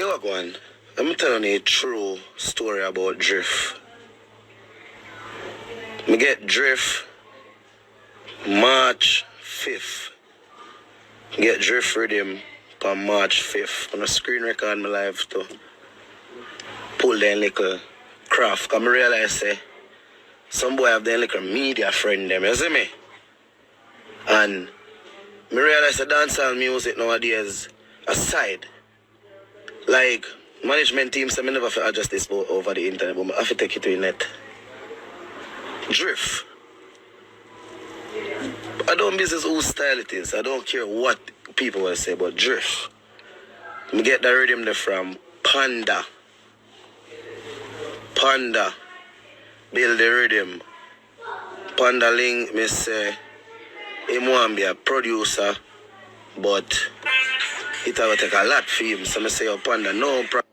You know what, one? I'm telling you a true story about Drift. Me get Drift March 5th. Get Drift Rhythm on March 5th. On a screen record my life to pull them little craft. Cause I realize say some boy have them little media friend them, you see me? And I realize the dancehall music nowadays aside. Like management team say I never have adjust this over the internet, but I have to take it to the net. Drift. I don't business whose style it is. I don't care what people will say, but Drift. Me get the rhythm there from Panda. Panda. Build the rhythm. Panda Link, me say, he want to be a producer, but it will take a lot for him. So I say, oh, Panda, no problem.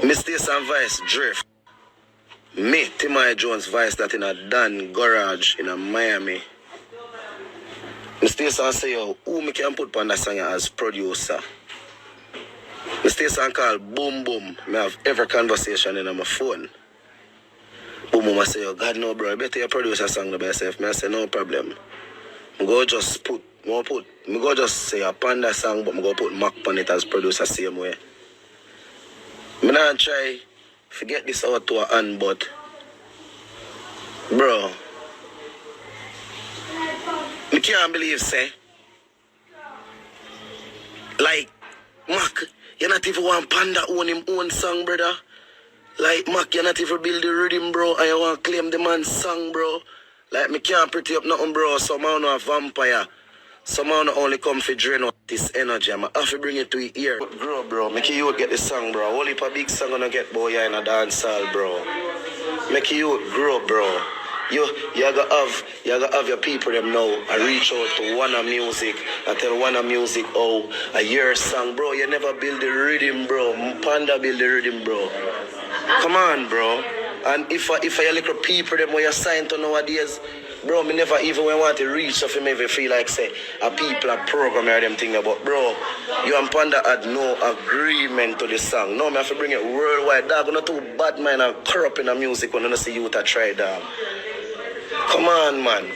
Mr. Some Vice Drift. Me, Teejay Jones Vice that in a Dan garage in a Miami. Mr. Some say, yo, who me can put Panda song as producer? Mr. Some call Boom Boom. Me have every conversation in my phone. Boom Boom I say, yo, God no bro, I better you produce a song by yourself. Me I say, no problem. Me go just say a Panda song, but me go put Mac on it as producer same way. Me not try to get this out to a hand, but bro, I can't believe say like Mac, you not even want Panda own him own song, brother. Like Mac, you not even build the rhythm, bro, and you want to claim the man's song, bro. Like me can't pretty up nothing, bro. Somehow no a vampire. Somehow no only come for drain out this energy. I have to bring it to your ear. Grow, bro. Make you get the song, bro. Only a big song gonna get boy in a dance hall, bro. Make you grow, bro. You gotta have your people them now. I reach out to Wanna Music. I tell Wanna Music, oh, a year song, bro. You never build the rhythm, bro. Panda build the rhythm, bro. Come on, bro. And if I little people them where you sign to nowadays, bro, me never even want to reach so for me feel like say a people a program or them thing about bro. You and Panda had no agreement to the song. No, me have to bring it worldwide. Dog, not too bad man and corrupt in the music when you see you to try dog. Come on, man.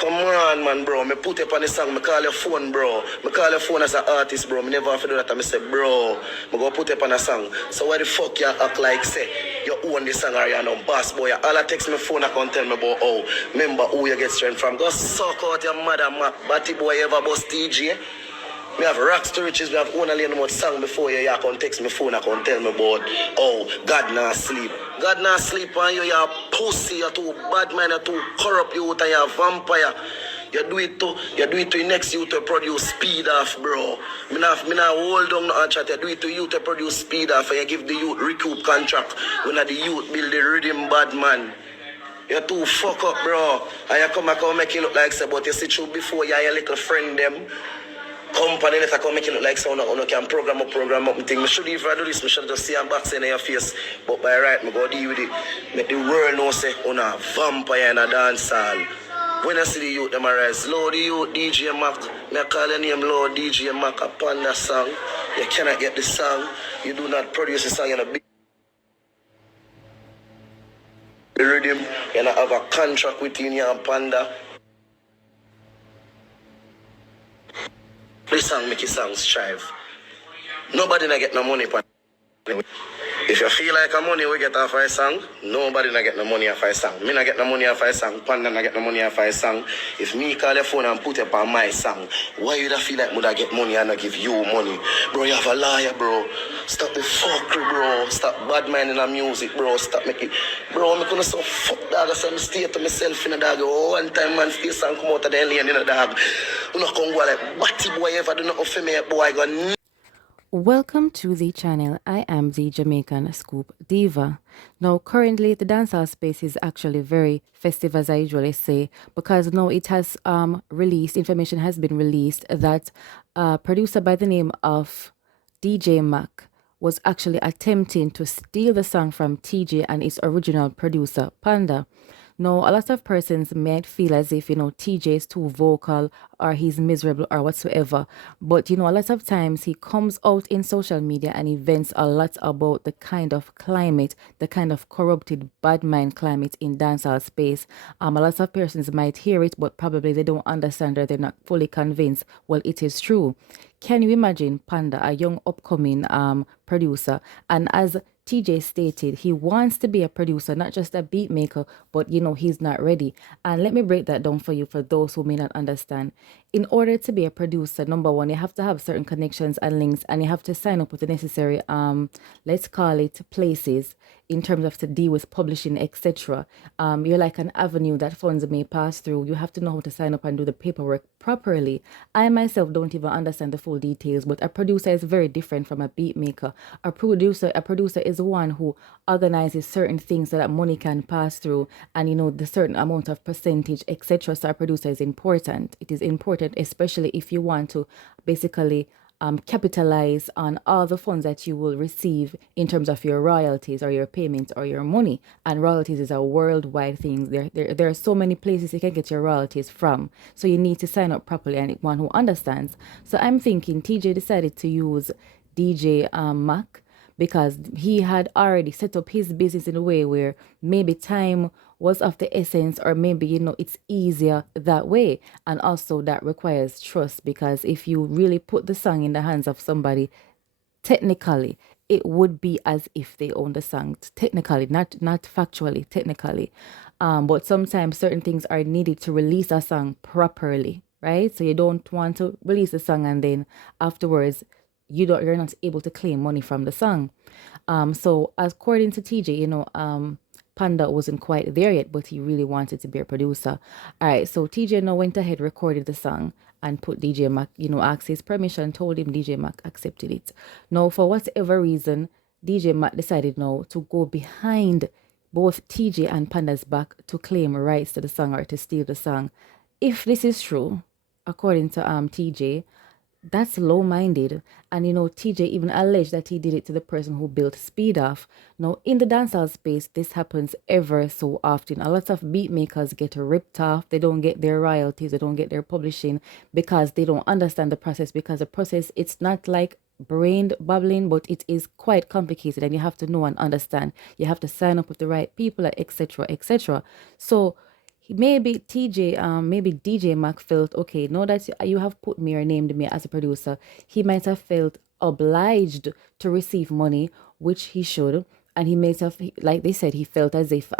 Come on, man, bro. Me put it on the song. Me call your phone, bro. Me call your phone as an artist, bro. Me never have to do that. And me say, bro, me go put it on a song. So why the fuck you act like say you own the song or you no boss, boy? All I text me phone, I can't tell me about oh, remember who you get strength from. Go suck out your mother, Mac. Batty boy ever bust Teejay. Me have rocks to riches, we have only no more song before you can text me phone, I can tell me about oh, God not sleep. God not sleep on you, you're pussy, you're too bad man, you're too corrupt, you're a vampire. You do it to the next youth to produce speed off, bro. Me not hold on no chat, you do it to you to produce speed off and you give the youth recoup contract when the youth build the rhythm bad man. You're too fuck up, bro. And you come back and make it look like say, but you see through before you your little friend them. Company let come make it look like someone who can program up thing. I should even do this, I should just see a box in your face. But by right, I go deal with it. Make the world know say on a vampire in a dance hall. When I see the youth, them arise. Lord, the youth, DJ Mac. I call your name Lord DJ Mac upon that song. You cannot get the song. You do not produce the song in a big rhythm. You not have a contract between you and Panda. This song make your song strive. Nobody na get no money for it. If you feel like a money we get off a song, nobody na get no money off a song. Me na get no money off a song, Panda na get no money off a song. If me call your phone and put it on my song, why you da feel like would I get money and I give you money? Bro, you have a liar, bro. Stop the fuckery, bro. Stop bad minding the music, bro. Stop making bro, me gonna so fuck dog. I say me stay to myself in a dog. One time man stay song come out of the lane in a dog. You know come go like batty boy ever do not for me, boy go. Welcome to the channel. I am the Jamaican Scoop Diva. Now, currently, the dancehall space is actually very festive, as I usually say, because now it has information has been released that a producer by the name of DJ Mac was actually attempting to steal the song from Teejay and its original producer, Panda. Now, a lot of persons might feel as if, TJ is too vocal or he's miserable or whatsoever. But, a lot of times he comes out in social media and he vents a lot about the kind of climate, the kind of corrupted, bad mind climate in dancehall space. A lot of persons might hear it, but probably they don't understand or they're not fully convinced. Well, it is true. Can you imagine Panda, a young upcoming producer, and as TJ stated, he wants to be a producer, not just a beat maker, but he's not ready. And let me break that down for you for those who may not understand. In order to be a producer, number one, you have to have certain connections and links, and you have to sign up with the necessary let's call it places in terms of to deal with publishing, etc. You're like an avenue that funds may pass through. You have to know how to sign up and do the paperwork properly. I myself don't even understand the full details, but a producer is very different from a beat maker. A producer is one who organizes certain things so that money can pass through, and the certain amount of percentage, etc. So a producer is important. It is important, especially if you want to basically capitalize on all the funds that you will receive in terms of your royalties or your payments or your money. And royalties is a worldwide thing. There are so many places you can get your royalties from. So you need to sign up properly and one who understands. So I'm thinking TJ decided to use DJ Mac because he had already set up his business in a way where maybe time was of the essence, or maybe it's easier that way. And also that requires trust, because if you really put the song in the hands of somebody, technically it would be as if they own the song, technically, not factually, technically. But sometimes certain things are needed to release a song properly, right? So you don't want to release a song and then afterwards you're not able to claim money from the song. So according to TJ, Panda wasn't quite there yet, but he really wanted to be a producer. All right, so TJ now went ahead, recorded the song, and put DJ Mac, asked his permission, told him DJ Mac accepted it. Now, for whatever reason, DJ Mac decided now to go behind both TJ and Panda's back to claim rights to the song or to steal the song. If this is true, according to TJ, that's low-minded. And TJ even alleged that he did it to the person who built Speed Off. Now, in the dancehall space, this happens ever so often. A lot of beat makers get ripped off. They don't get their royalties. They don't get their publishing because they don't understand the process. Because the process, it's not like brain bubbling, but it is quite complicated, and you have to know and understand. You have to sign up with the right people, etc., etc. So maybe maybe DJ Mac felt, okay, now that you have put me or named me as a producer, he might have felt obliged to receive money, which he should. And he might have, like they said, he felt as if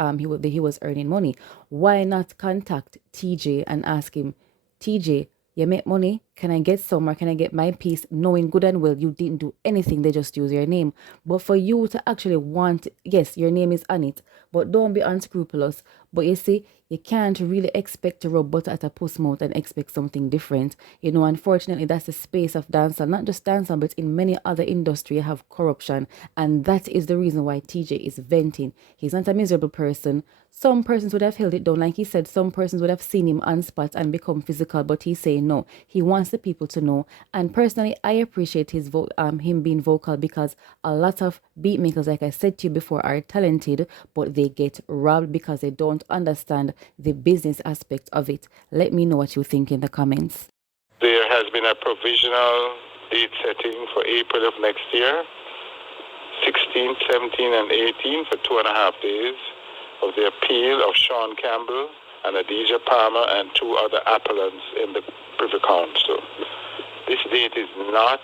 he was earning money. Why not contact TJ and ask him, TJ, you make money? Can I get some, or can I get my piece, knowing good and well you didn't do anything, they just use your name. But for you to actually want, yes, your name is on it, but don't be unscrupulous. But you see, you can't really expect to rub butter at a puss mouth and expect something different. Unfortunately, that's the space of dancehall, not just dancehall, but in many other industries you have corruption. And that is the reason why TJ is venting. He's not a miserable person. Some persons would have held it down. Like he said, some persons would have seen him on spot and become physical, but he's saying no. He wants the people to know. And personally, I appreciate him being vocal, because a lot of beat makers, like I said to you before, are talented, but they get robbed because they don't understand the business aspect of it. Let me know what you think in the comments. There has been a provisional date setting for April of next year, 16, 17, and 18 for 2.5 days of the appeal of Sean Campbell and Adidja Palmer and 2 other appellants in the Privy Council. This date is not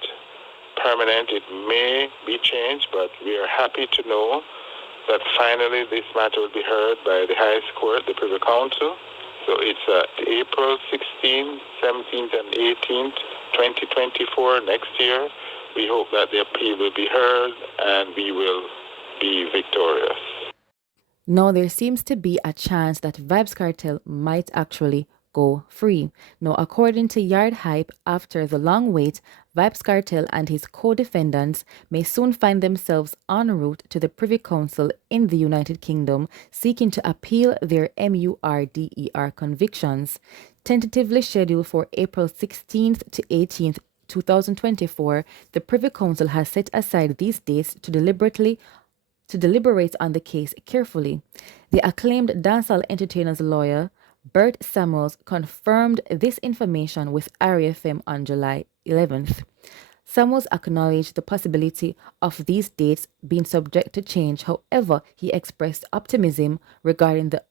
permanent. It may be changed, but we are happy to know that finally this matter will be heard by the highest court, the Privy Council. So it's April 16th, 17th, and 18th, 2024, next year. We hope that the appeal will be heard and we will be victorious. Now, there seems to be a chance that Vybz Kartel might actually go free. Now, according to Yard Hype, after the long wait, Vybz Kartel and his co-defendants may soon find themselves en route to the Privy Council in the United Kingdom, seeking to appeal their MURDER convictions. Tentatively scheduled for April 16th to 18th, 2024, the Privy Council has set aside these dates to deliberately to deliberate on the case carefully. The acclaimed dancehall entertainer's lawyer, Bert Samuels, confirmed this information with RFM on July 11th. Samuels acknowledged the possibility of these dates being subject to change. However, he expressed optimism regarding the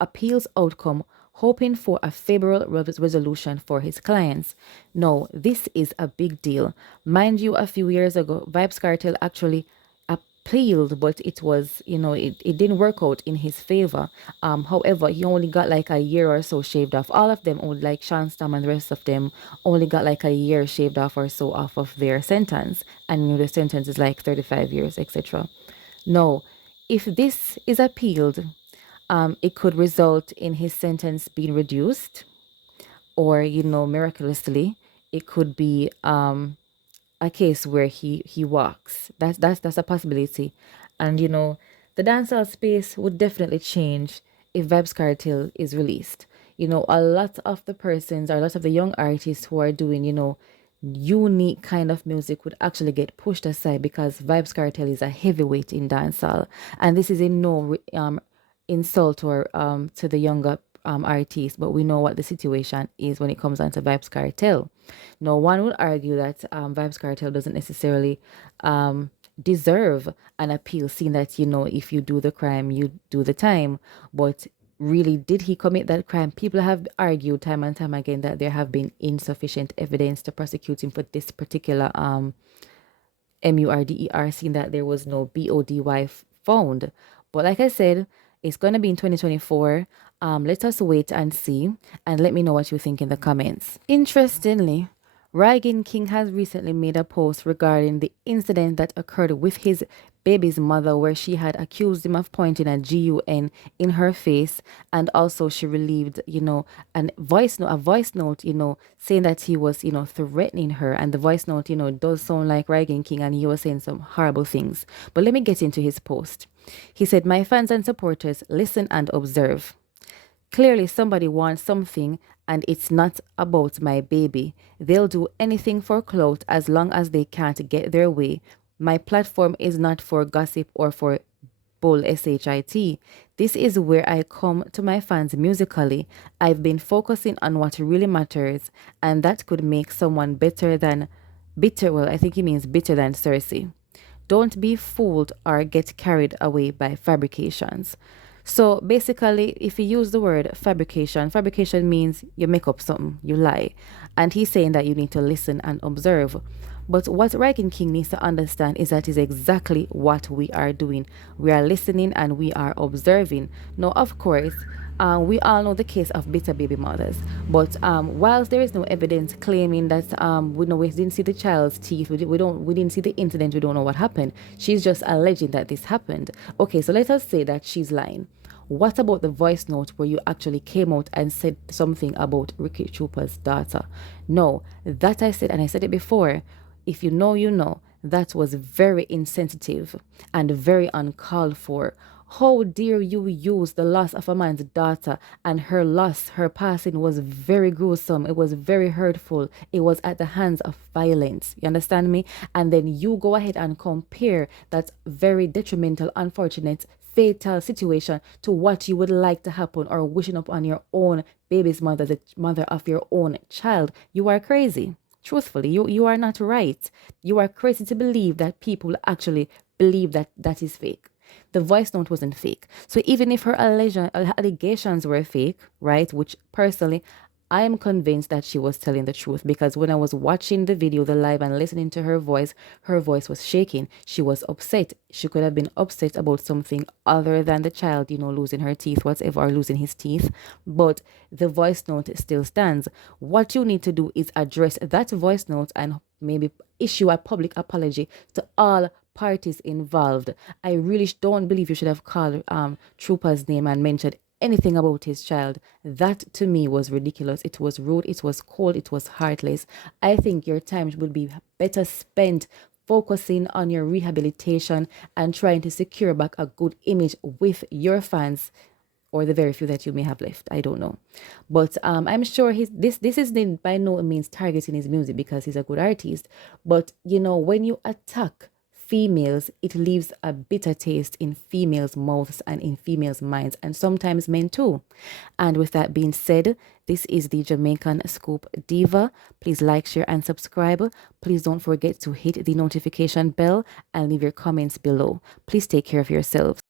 appeal's outcome, hoping for a favorable resolution for his clients. No, this is a big deal. Mind you, a few years ago, Vybz Kartel actually appealed, but it was, it didn't work out in his favor. However, he only got like a year or so shaved off. All of them, only like Sean Stam and the rest of them, only got like a year shaved off or so off of their sentence. And the sentence is like 35 years, etc. No, if this is appealed, it could result in his sentence being reduced, or miraculously, it could be a case where he walks. That's a possibility, and the dancehall space would definitely change if Vybz Kartel is released. A lot of the persons, or a lot of the young artists who are doing unique kind of music would actually get pushed aside, because Vybz Kartel is a heavyweight in dancehall, and this is in no insult or to the younger artists, but we know what the situation is when it comes down to Vybz Kartel. No one would argue that Vybz Kartel doesn't necessarily deserve an appeal, seeing that if you do the crime, you do the time. But really, did he commit that crime? People have argued time and time again that there have been insufficient evidence to prosecute him for this particular murder, seeing that there was no body found. But like I said, it's going to be in 2024. Let us wait and see, and let me know what you think in the comments. Interestingly, Rygin King has recently made a post regarding the incident that occurred with his baby's mother, where she had accused him of pointing a GUN in her face, and also she relieved, a voice note, saying that he was, threatening her, and the voice note, does sound like Rygin King, and he was saying some horrible things. But let me get into his post. He said, "My fans and supporters, listen and observe. Clearly somebody wants something, and it's not about my baby. They'll do anything for clout as long as they can't get their way. My platform is not for gossip or for bull shit. This is where I come to my fans musically. I've been focusing on what really matters, and that could make someone bitter than Cersei. Don't be fooled or get carried away by fabrications." So basically, if you use the word fabrication means you make up something, you lie. And he's saying that you need to listen and observe. But what Rygin King needs to understand is that is exactly what we are doing. We are listening and we are observing. Now, of course, we all know the case of bitter baby mothers. But whilst there is no evidence claiming that we didn't see the child's teeth, we didn't see the incident, we don't know what happened. She's just alleging that this happened. Okay, so let us say that she's lying. What about the voice note where you actually came out and said something about Ricky Trooper's daughter? No, that I said, and I said it before. If you know, you know. That was very insensitive and very uncalled for. How dare you use the loss of a man's daughter, and her passing was very gruesome. It was very hurtful. It was at the hands of violence. You understand me? And then you go ahead and compare that very detrimental, unfortunate, fatal situation to what you would like to happen, or wishing upon your own baby's mother, the mother of your own child. You are crazy. Truthfully, you are not right. You are crazy to believe that people actually believe that that is fake. The voice note wasn't fake. So even if her allegations were fake, right, which personally, I am convinced that she was telling the truth, because when I was watching the video, the live, and listening to her voice was shaking. She was upset. She could have been upset about something other than the child, losing her teeth, whatever, or losing his teeth. But the voice note still stands. What you need to do is address that voice note and maybe issue a public apology to all parties involved. I really don't believe you should have called Trooper's name and mentioned anything about his child. That to me was ridiculous. It was rude, it was cold, it was heartless. I think your time would be better spent focusing on your rehabilitation and trying to secure back a good image with your fans, or the very few that you may have left. I don't know. But I'm sure this is by no means targeting his music, because he's a good artist. But when you attack females, it leaves a bitter taste in females' mouths and in females' minds, and sometimes men too. And with that being said, this is the Jamaican Scoop Diva. Please like, share, and subscribe. Please don't forget to hit the notification bell and leave your comments below. Please take care of yourselves.